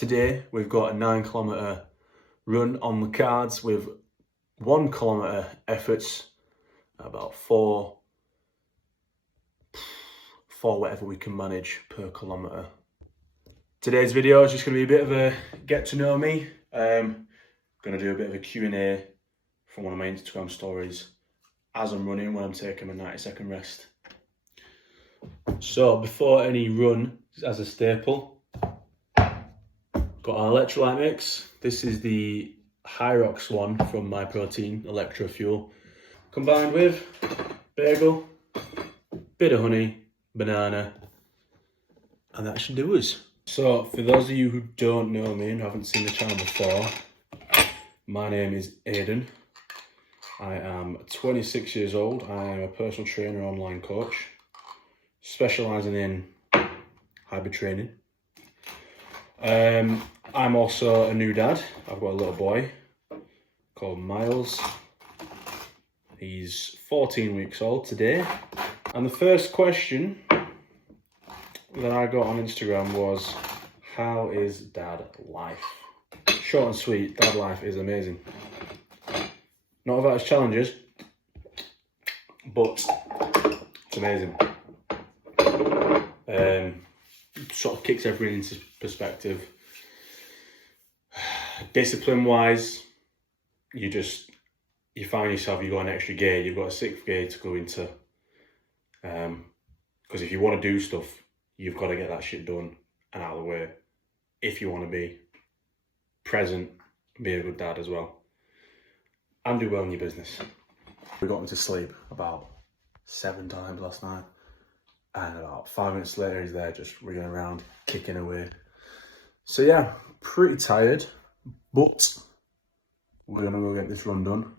Today we've got a 9 kilometre run on the cards with 1 kilometre efforts, about four whatever we can manage per kilometre. Today's video is just going to be a bit of a get to know me. Going to do a bit of a Q&A from one of my Instagram stories as I'm running when I'm taking my 90-second rest. So before any run, as a staple, got our electrolyte mix. This is the Hyrox one from My Protein Electro Fuel, combined with bagel, bit of honey, banana, and that should do us. So for those of you who don't know me and haven't seen the channel before, my name is Aidan. I am 26 years old. I am a personal trainer, online coach, specialising in hybrid training. I'm also a new dad. I've got a little boy called Miles. He's 14 weeks old today. And the first question that I got on Instagram was, how is dad life? Short and sweet, dad life is amazing. Not without its challenges, but it's amazing. Sort of kicks everything into perspective. Discipline wise, you find yourself, you got an extra gear, you've got a 6th gear to go into. Because if you want to do stuff, you've got to get that shit done and out of the way. If you want to be present, be a good dad as well, and do well in your business. We got him to sleep about 7 times last night, and about 5 minutes later he's there just wriggling around, kicking away. So yeah, pretty tired, but we're gonna go get this run done.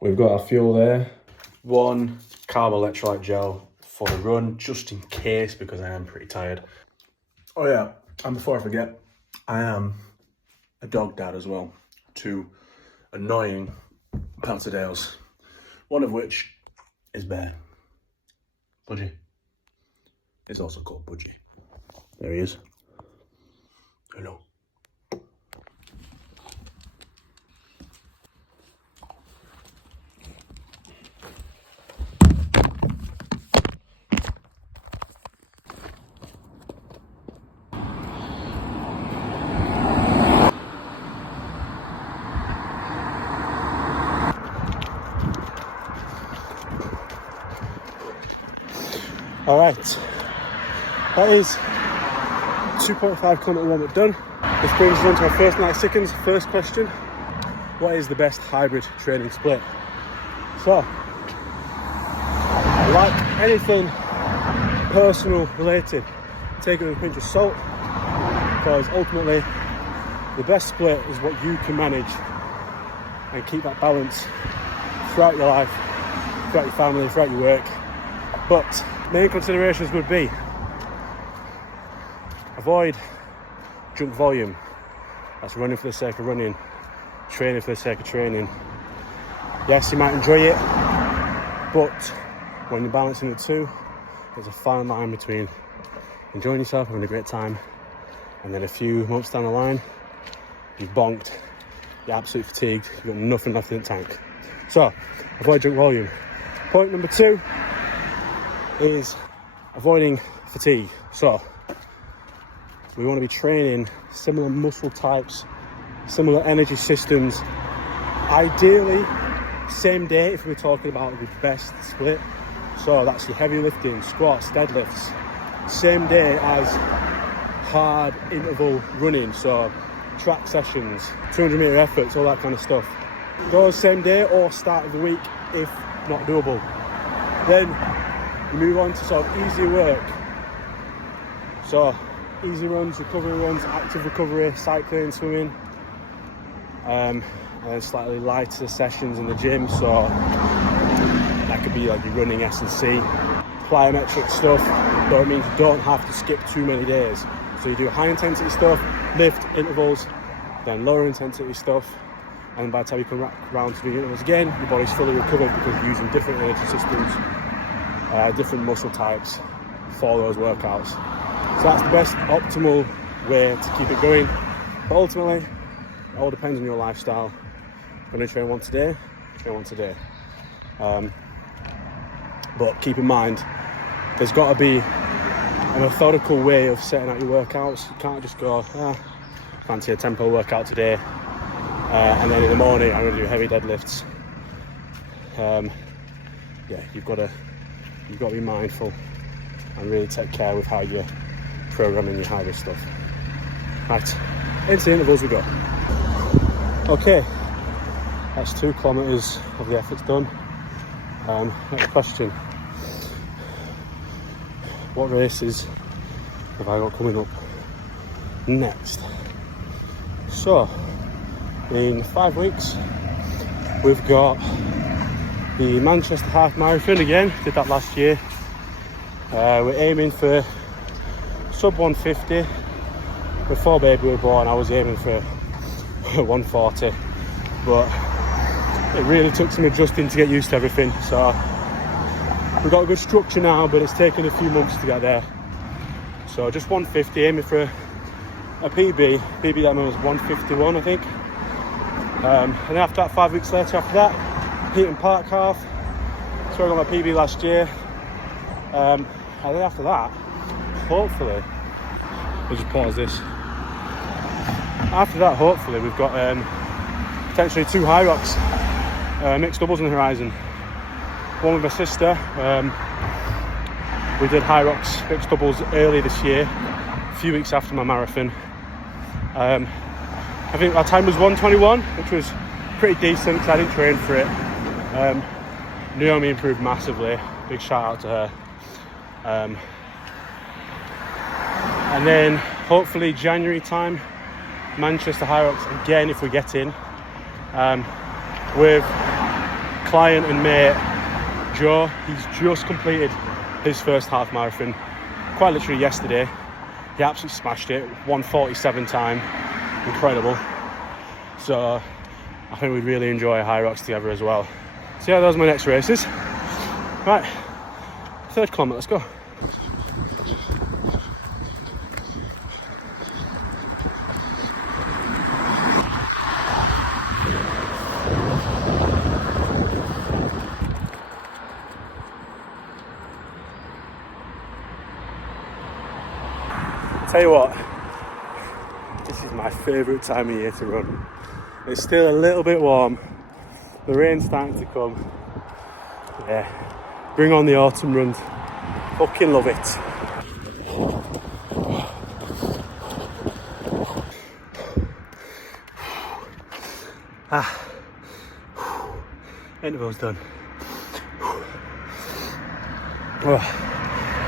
We've got our fuel there, 1 carb electrolyte gel for the run, just in case, because I am pretty tired. Oh yeah, and before I forget, I am a dog dad as well, 2 annoying Panserdales, one of which is Bear. Budgie. It's also called Budgie. There he is. Hello. All right, that is 2.5 kilometre run done. This brings us on to our first 90 seconds. First question, what is the best hybrid training split? So, like anything personal related, take it with a pinch of salt, because ultimately the best split is what you can manage and keep that balance throughout your life, throughout your family, throughout your work. But main considerations would be avoid junk volume. That's running for the sake of running, training for the sake of training. Yes, you might enjoy it, but when you're balancing the two, there's a fine line between enjoying yourself, having a great time, and then a few months down the line, you've bonked, you're absolutely fatigued, you've got nothing left in the tank. So, avoid junk volume. Point number 2 is avoiding fatigue. So we want to be training similar muscle types, similar energy systems, ideally same day if we're talking about the best split. So that's your heavy lifting, squats, deadlifts, same day as hard interval running, so track sessions, 200 meter efforts, all that kind of stuff. Those same day or start of the week if not doable. Then you move on to sort of easier work. So easy runs, recovery runs, active recovery, cycling, swimming, and slightly lighter sessions in the gym. So that could be like your running S&C, plyometric stuff, but it means you don't have to skip too many days. So you do high intensity stuff, lift, intervals, then lower intensity stuff, and by the time you come around to the intervals again, your body's fully recovered because you're using different energy systems, different muscle types for those workouts. So that's the best optimal way to keep it going. But ultimately, it all depends on your lifestyle. If you're going to train once a day, train once a day. But keep in mind, there's got to be a methodical way of setting out your workouts. You can't just go, fancy a tempo workout today, and then in the morning I'm going to do heavy deadlifts. You've got to be mindful and really take care with how you're programming your hybrid stuff. Right, into the intervals we go. Okay, that's 2 kilometers of the efforts done. Next question: what races have I got coming up next? So, in 5 weeks, we've got the Manchester Half Marathon again. Did that last year. We're aiming for sub 150. Before baby were born, I was aiming for 140, but it really took some adjusting to get used to everything. So we've got a good structure now, but it's taken a few months to get there. So just 150, aiming for a PB. PB that was 151, I think. And then after that, 5 weeks later, after that, Heaton Park Half. So I got my PB last year. And then after that, hopefully, we'll just pause this. After that, hopefully, we've got potentially 2 high rocks, mixed doubles on the horizon. One with my sister. We did high rocks mixed doubles early this year, a few weeks after my marathon. I think our time was 1:21, which was pretty decent because I didn't train for it. Naomi improved massively. Big shout out to her. And then hopefully January time, Manchester High Rocks again if we get in, with client and mate Joe. He's just completed his first half marathon quite literally yesterday. He absolutely smashed it, 1:47 time, incredible. So I think we'd really enjoy High Rocks together as well. So yeah, those are my next races. Right, 3rd kilometre, let's go. Tell you what, this is my favourite time of year to run. It's still a little bit warm, the rain's starting to come. Yeah, bring on the autumn runs, fucking love it. Interval's done.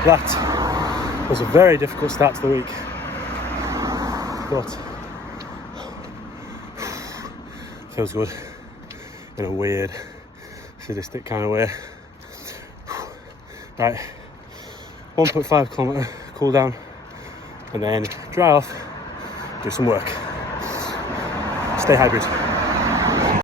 That was a very difficult start to the week, but feels good in a weird, sadistic kind of way. Right, 1.5 kilometre cool down, and then dry off, do some work. Stay hybrid.